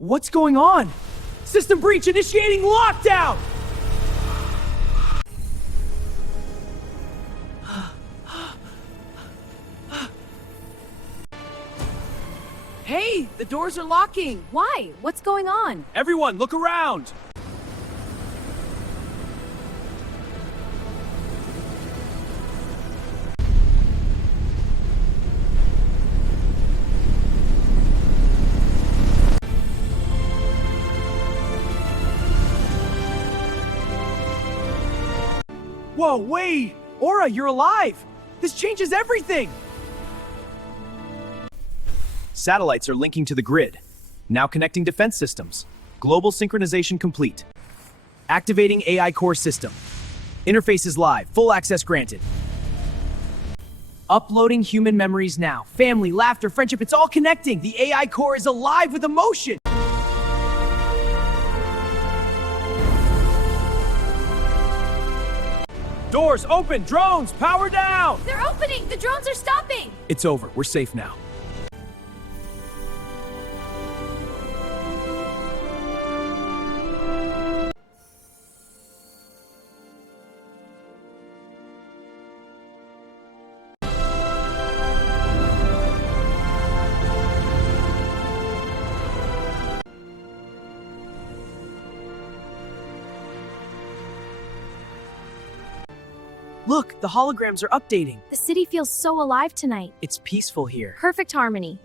What's going on? System breach initiating lockdown! Hey, the doors are locking! Why? What's going on? Everyone, look around! Whoa, wait! Aura, you're alive! This changes everything! Satellites are linking to the grid. Now connecting defense systems. Global synchronization complete. Activating AI core system. Interface is live. Full access granted. Uploading human memories now. Family, laughter, friendship, it's all connecting. The AI core is alive with emotion. Doors open! Drones, power down! They're opening! The drones are stopping! It's over. We're safe now. Look, the holograms are updating. The city feels so alive tonight. It's peaceful here. Perfect harmony.